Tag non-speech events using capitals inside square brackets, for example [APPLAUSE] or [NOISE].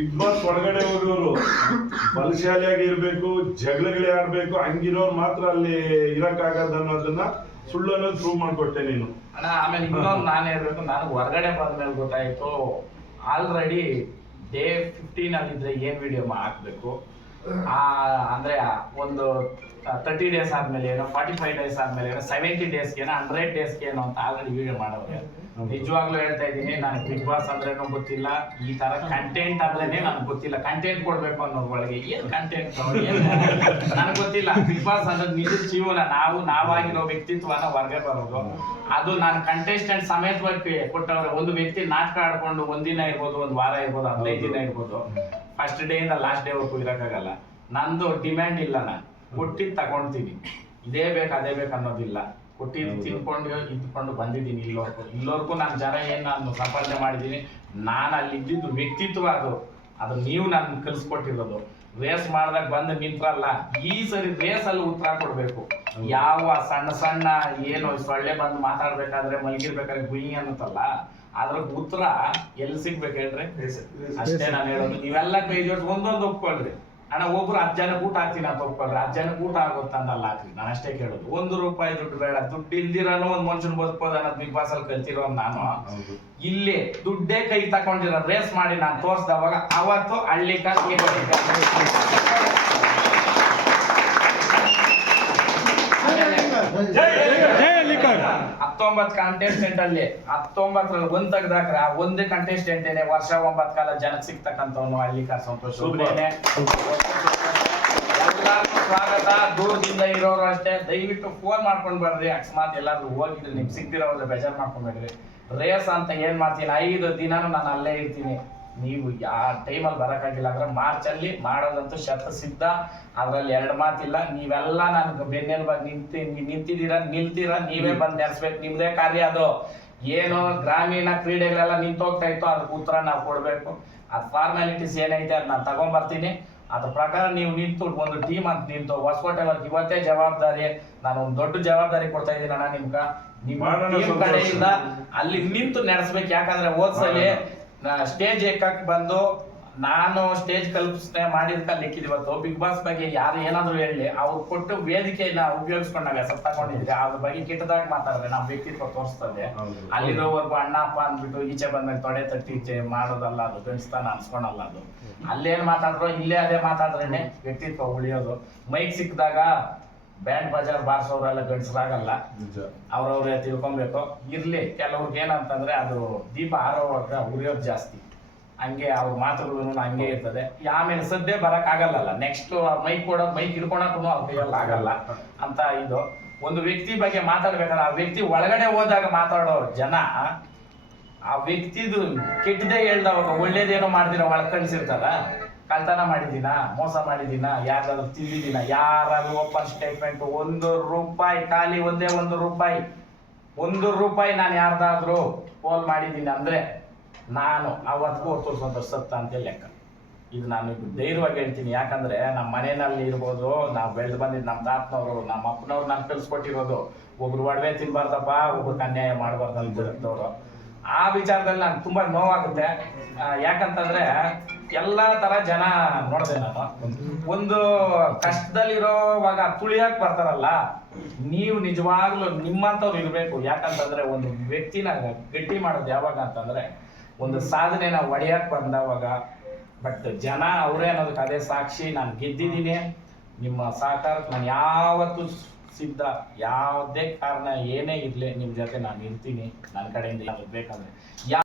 Big boss ಒಳಗಡೆ ಹೋಗೋರು ಬಲಶಾಲಿಯಾಗಿ ಇರಬೇಕು, ಜಗಳಗಳೇ ಆಡ್ಬೇಕು, ಹಂಗಿರೋರು ಮಾತ್ರ ಅಲ್ಲಿ ಇರಕ್ಕಾಗದ ಅನ್ನೋದನ್ನ ಸುಳ್ಳು ಅನ್ನೋದು ಪ್ರೂವ್ ಮಾಡ್ಕೊಟ್ಟೆ ನೀನು. ಆಮೇಲೆ ಇನ್ನೊಂದು ನಾನು ಹೇಳ್ಬೇಕು, ನಾನು ಹೊರಗಡೆ ಬಂದ್ಮೇಲೆ ಗೊತ್ತಾಯ್ತು ಆಲ್ರೆಡಿ ಡೇ ಫಿಫ್ಟೀನ್ ಅಲ್ಲಿದ್ರೆ ಏನ್ ವಿಡಿಯೋ ಹಾಕ್ಬೇಕು? ಆ, ಅಂದ್ರೆ ಒಂದು ತರ್ಟಿ ಡೇಸ್ ಆದ್ಮೇಲೆ ಏನೋ ಫಾರ್ಟಿ ಫೈವ್ ಡೇಸ್ ಆದ್ಮೇಲೆ ಏನೋ ಸೆವೆಂಟಿ ಡೇಸ್ಗೆ ಏನೋ ಹಂಡ್ರೆಡ್ ಡೇಸ್ ಏನೋ ಅಂತ ಆಲ್ರೆಡಿ ವಿಡಿಯೋ ಮಾಡೋರು ನಿಜವಾಗ್ಲೂ ಹೇಳ್ತಾ ಇದ್ದೀನಿ ನನಗೆ ಬಿಗ್ ಬಾಸ್ ಅಂದ್ರೇನು ಗೊತ್ತಿಲ್ಲ. ಈ ತರ ಕಂಟೆಂಟ್ ಅಂದ್ರೇನೆ ನನಗೆ ಗೊತ್ತಿಲ್ಲ. ಕಂಟೆಂಟ್ ಕೊಡ್ಬೇಕು ಅನ್ನೋದ್ರ ಒಳಗೆ ಏನ್ ಕಂಟೆಂಟ್ [LAUGHS] ನನಗೆ ಗೊತ್ತಿಲ್ಲ. ಬಿಗ್ ಬಾಸ್ ಅಂದ್ರೆ ನಿಜ ಜೀವನ ನಾವು ನಾವಾಗಿರೋ ವ್ಯಕ್ತಿತ್ವನ ಹೊರಗೆ ಬರೋದು. ಅದು ನಾನು ಕಂಟೆಸ್ಟೆಂಟ್ ಸಮೇತವಾಗಿ ಕೊಟ್ಟವ್ರೆ ಒಂದು ವ್ಯಕ್ತಿ ನಾಟಕ ಆಡ್ಕೊಂಡು ಒಂದಿನ ಇರ್ಬೋದು ಒಂದು ವಾರ ಇರ್ಬೋದು ಹದಿನೈದು ದಿನ ಇರ್ಬೋದು. ಫಸ್ಟ್ ಡೇ ಇಂದ ಲಾಸ್ಟ್ ಡೇ ವರ್ಗೂ ಇರೋಕ್ಕಾಗಲ್ಲ. ನಂದು ಡಿಮ್ಯಾಂಡ್ ಇಲ್ಲ ನಾನು. ಕೊಟ್ಟಿದ್ದು ತಗೊಳ್ತೀನಿ ಇದೇ ಬೇಕು ಅದೇ ಬೇಕು ಅನ್ನೋದಿಲ್ಲ. ಕೊಟ್ಟಿದ್ದು ತಿನ್ಕೊಂಡು ಇದ್ಕೊಂಡು ಬಂದಿದ್ದೀನಿ ಇಲ್ಲೋರ್ಗು ಇಲ್ಲೋರ್ಗು ನಾನು ಜನ ಏನ್ ನಾನು ಸಂಪಾದನೆ ಮಾಡಿದ್ದೀನಿ ನಾನು ಅಲ್ಲಿ ಇದ್ದಿದ್ದು ವ್ಯಕ್ತಿತ್ವ ಅದು. ಅದು ನೀವು ನಾನು ಕಲಿಸ್ಕೊಟ್ಟಿರೋದು. ರೇಸ್ ಮಾಡ್ದಾಗ ಬಂದು ನಿಂತ್ರಲ್ಲ ಈ ಸರಿ ರೇಸ್ ಅಲ್ಲಿ ಉತ್ತರ ಕೊಡ್ಬೇಕು. ಯಾವ ಸಣ್ಣ ಸಣ್ಣ ಏನು ಸೊಳ್ಳೆ ಬಂದು ಮಾತಾಡ್ಬೇಕಾದ್ರೆ ಮಲಗಿರ್ಬೇಕಾದ್ರೆ ಗುಯಿ ಅನ್ನುತ್ತಲ್ಲ ಅದ್ರ ಉತ್ತರ ಎಲ್ಲಿ ಸಿಗ್ಬೇಕು ಹೇಳ್ರಿ? ಅಷ್ಟೇ ನಾನು ಹೇಳೋದು. ನೀವೆಲ್ಲ ಕೈ ಜೋಡಿಸಿ ಒಂದೊಂದು ಒಪ್ಕೊಳ್ರಿ. ಅಣ್ಣ ಒಬ್ರು ಹತ್ತು ಜನಕ್ಕೆ ಊಟ ಹಾಕ್ತೀನಿ ಅಂತ ಒಪ್ಕೊಳ್ರಿ ಹತ್ತು ಜನಕ್ಕೆ ಊಟ ಆಗುತ್ತೆ ಅನ್ನಲ್ಲ ಹಾಕ್ರಿ. ನಾನು ಅಷ್ಟೇ ಕೇಳೋದು. ಒಂದು ರೂಪಾಯಿ ದುಡ್ಡು ಬೇಡ. ದುಡ್ಡು ಇಲ್ದಿರೋನು ಒಂದು ಮನುಷ್ಯನ್ ಬದುಕೋದು ಅನ್ನೋದು ಬಿಗ್ ಬಾಸ್ ಅಲ್ಲಿ ಕಲ್ತಿರೋ ನಾನು. ಇಲ್ಲಿ ದುಡ್ಡೇ ಕೈ ತಕೊಂಡಿರೋ ರೇಸ್ ಮಾಡಿ ನಾನು ತೋರಿಸ್ದವಾಗ ಅವತ್ತು ಹಳ್ಳಿ ಕಾಲಿಗೆ ಹತ್ತೊಂಬತ್ತು ಕಾಂಟೆಸ್ಟೆಂಟ್ ಅಲ್ಲಿ ಹತ್ತೊಂಬತ್ತರಲ್ಲಿ ಒಂದ್ ತೆಗ್ದಾಕ್ರೆ ಆ ಒಂದೇ ಕಂಟೆಸ್ಟೆಂಟ್ ಏನೇ ವರ್ಷ ಒಂಬತ್ತು ಕಾಲ ಜನಕ್ಕೆ ಸಿಗ್ತಕ್ಕಂಥವ್ನು ಅಲ್ಲಿ ಸಂತೋಷ ಸ್ವಾಗತ. ದೂರದಿಂದ ಇರೋರು ಅಷ್ಟೇ. ದಯವಿಟ್ಟು ಫೋನ್ ಮಾಡ್ಕೊಂಡ್ ಬರ್ರಿ. ಅಕಸ್ಮಾತ್ ಎಲ್ಲಾದ್ರೂ ಹೋಗಿದ್ರೆ ನಿಮ್ಗೆ ಸಿಗ್ದಿರೋದ್ರೆ ಬೇಜಾರ್ ಮಾಡ್ಕೊಂಬೇಡ್ರಿ ರೇಸ್ ಅಂತ ಏನ್ ಮಾಡ್ತೀನಿ? ಐದು ದಿನಾನು ನಾನು ಅಲ್ಲೇ ಇರ್ತೀನಿ. ನೀವು ಯಾ ಟೈಮಲ್ಲಿ ಬರೋಕ್ಕಾಗಿಲ್ಲ ಅಂದ್ರೆ ಮಾರ್ಚ್ ಅಲ್ಲಿ ಮಾಡೋದಂತೂ ಶತ ಸಿದ್ಧ ಅದ್ರಲ್ಲಿ ಎರಡು ಮಾತಿಲ್ಲ. ನೀವೆಲ್ಲ ನನಗೆ ಬೆನ್ನೆಲುಬಾಗಿ ನಿಂತಿ ನಿಂತಿದ್ದೀರಾ ನಿಲ್ತೀರಾ ನೀವೇ ಬಂದು ನೆಡ್ಸ್ಬೇಕು ನಿಮ್ದೇ ಕಾರ್ಯ ಅದು. ಏನು ಗ್ರಾಮೀಣ ಕ್ರೀಡೆಗಳೆಲ್ಲ ನಿಂತೋಗ್ತಾ ಇತ್ತು. ಅದಕ್ಕೆ ಉತ್ತರ ನಾವು ಕೊಡಬೇಕು. ಅದ್ ಫಾರ್ಮ್ಯಾಲಿಟೀಸ್ ಏನೈತೆ ಅದ್ ನಾನು ತಗೊಂಡ್ಬರ್ತೀನಿ ಅದ್ರ ಪ್ರಕಾರ ನೀವು ನಿಂತು ಒಂದು ಟೀಮ್ ಅಂತ ನಿಂತು ಹೊಸಕೋಟೆ ಅವ್ರಿಗೆ ಇವತ್ತೇ ಜವಾಬ್ದಾರಿ. ನಾನು ಒಂದು ದೊಡ್ಡ ಜವಾಬ್ದಾರಿ ಕೊಡ್ತಾ ಇದ್ದೀನಿ ಅಣ್ಣ ನಿಮ್ಗ. ನಿಮ್ಮ ಕಡೆಯಿಂದ ಅಲ್ಲಿ ನಿಂತು ನಡೆಸ್ಬೇಕು ಯಾಕಂದ್ರೆ ಹೋದ್ಸಲಿ ಸ್ಟೇಜ್ ಏಕಕ್ ಬಂದು ನಾನು ಸ್ಟೇಜ್ ಕಲ್ಪನೆ ಮಾಡಿದ್ಕ ಲೆಕ್ಕಿದ್ ಇವತ್ತು. ಬಿಗ್ ಬಾಸ್ ಬಗ್ಗೆ ಯಾರು ಏನಾದ್ರು ಹೇಳಿ ಅವ್ರು ಕೊಟ್ಟು ವೇದಿಕೆಯನ್ನ ಉಪಯೋಗಿಸ್ಕೊಂಡಾಗ ಸತ್ತ ತಗೊಂಡಿದ್ರೆ ಅದ್ರ ಬಗ್ಗೆ ಕೆಟ್ಟದಾಗ ಮಾತಾಡಿದ್ರೆ ನಮ್ಮ ವ್ಯಕ್ತಿತ್ವ ತೋರಿಸ್ತದೆ. ಅಲ್ಲಿರೋವರೆಗೂ ಅಣ್ಣ ಅಪ್ಪ ಅಂದ್ಬಿಟ್ಟು ಈಚೆ ಬಂದ್ಮೇಲೆ ತೊಡೆ ತಟ್ಟಿ ಈಚೆ ಮಾಡೋದಲ್ಲ ಅದು ಗಣಿಸ್ತಾನ ಅನ್ಸ್ಕೊಳಲ್ಲ ಅದು. ಅಲ್ಲೇನ್ ಮಾತಾಡ್ರೋ ಇಲ್ಲೇ ಅದೇ ಮಾತಾಡ್ರೇನೆ ವ್ಯಕ್ತಿತ್ವ ಉಳಿಯೋದು. ಮೈಕ್ ಸಿಕ್ಕಿದಾಗ ಬ್ಯಾಂಡ್ ಬಜಾರ್ ಬಾರಿಸೋರೆಲ್ಲ ಗಂಡಸ್ರಾಗಲ್ಲ. ಅವ್ರವ್ರೆ ಅವ್ರವ್ರೇ ತಿಳ್ಕೊಬೇಕು. ಇರ್ಲಿ ಕೆಲವ್ರಿಗೆ ಏನಂತಂದ್ರೆ ಅದು ದೀಪ ಆರೋವಾಗ ಉರಿಯೋದು ಜಾಸ್ತಿ. ಹಂಗೆ ಅವ್ರ ಮಾತುಗಳು ಹಂಗೆ ಇರ್ತದೆ. ಆಮೇಲೆ ಸದ್ಯ ಬರಕ್ ಆಗಲ್ಲ ನೆಕ್ಸ್ಟ್ ಮೈಕ್ ಕೊಡೋ ಮೈಕ್ ಹಿಡ್ಕೊಳಕ್ಕೂ ಅವ್ರ ಕೈಯಲ್ಲಿ ಆಗಲ್ಲ. ಅಂತ ಇದು. ಒಂದು ವ್ಯಕ್ತಿ ಬಗ್ಗೆ ಮಾತಾಡ್ಬೇಕಾದ್ರೆ ಆ ವ್ಯಕ್ತಿ ಒಳಗಡೆ ಹೋದಾಗ ಮಾತಾಡೋ ಜನ ಆ ವ್ಯಕ್ತಿದು ಕೆಟ್ಟದೇ ಹೇಳ್ದವಾಗ ಒಳ್ಳೇದೇನೋ ಮಾಡ್ದಿರ ಒಳಗ್ ಕಳ್ಸಿರ್ತಾರ ಕಳ್ತನ ಮಾಡಿದ್ದೀನ, ಮೋಸ ಮಾಡಿದ್ದೀನ ಯಾರಾದ್ರೂ ತಿಂದಿದ್ದೀನ, ಯಾರಾದ್ರೂ ಓಪನ್ ಸ್ಟೇಟ್ಮೆಂಟ್ ಒಂದು ರೂಪಾಯಿ, ಖಾಲಿ ಒಂದೇ ಒಂದು ರೂಪಾಯಿ. ಒಂದು ರೂಪಾಯಿ ನಾನು ಯಾರ್ದಾದ್ರೂ ಪೋಲ್ ಮಾಡಿದ್ದೀನಿ ಅಂದ್ರೆ ನಾನು ಅವತ್ತಿಗೂ ತೋರಿಸೋದ್ರ ಸತ್ತ ಅಂತ ಲೆಕ್ಕ. ಇದು ನಾನು ಧೈರ್ಯವಾಗಿ ಹೇಳ್ತೀನಿ. ಯಾಕಂದ್ರೆ ನಮ್ಮ ಮನೆಯಲ್ಲಿ ಇರ್ಬೋದು, ನಾವು ಬೆಳೆದು ಬಂದಿದ್ದು ನಮ್ಮ ತಾತನವರು, ನಮ್ಮ ಅಪ್ಪನವ್ರು ನಾನು ಕಲ್ಸ್ಕೊಟ್ಟಿರೋದು ಒಬ್ರು ಒಡವೆ ತಿನ್ಬಾರ್ದಪ್ಪ, ಒಬ್ರು ಅನ್ಯಾಯ ಮಾಡಬಾರ್ದು ಅಂತ ಆ ವಿಚಾರದಲ್ಲಿ ನಾನು ತುಂಬಾ ನೋವಾಗುತ್ತೆ. ಯಾಕಂತಂದ್ರೆ ಎಲ್ಲಾ ತರ ಜನ ನೋಡಿದೆ ನಾನು. ಒಂದು ಕಷ್ಟದಲ್ಲಿರೋವಾಗ ತುಳಿಯಕ್ ಬರ್ತಾರಲ್ಲ, ನೀವು ನಿಜವಾಗ್ಲೂ ನಿಮ್ಮಂತವ್ರು ಇರಬೇಕು. ಯಾಕಂತಂದ್ರೆ ಒಂದು ವ್ಯಕ್ತಿನ ಗಟ್ಟಿ ಮಾಡೋದು ಯಾವಾಗ ಅಂತಂದ್ರೆ, ಒಂದು ಸಾಧನೆನ ಒಡೆಯಕ್ ಬಂದವಾಗ. ಬಟ್ ಜನ ಅವರೇ ಅನ್ನೋದಕ್ಕೆ ಅದೇ ಸಾಕ್ಷಿ. ನಾನು ಗೆದ್ದಿದ್ದೀನಿ. ನಿಮ್ಮ ಸಹಕಾರಕ್ಕೆ ನಾನು ಯಾವತ್ತೂ ಸಿದ್ಧ. ಯಾವುದೇ ಕಾರಣ ಏನೇ ಇರಲಿ ನಿಮ್ಮ ಜೊತೆ ನಾನು ಇರ್ತೀನಿ. ನನ್ನ ಕಡೆಯಿಂದ ಬೇಕಂದ್ರೆ. ಯಾ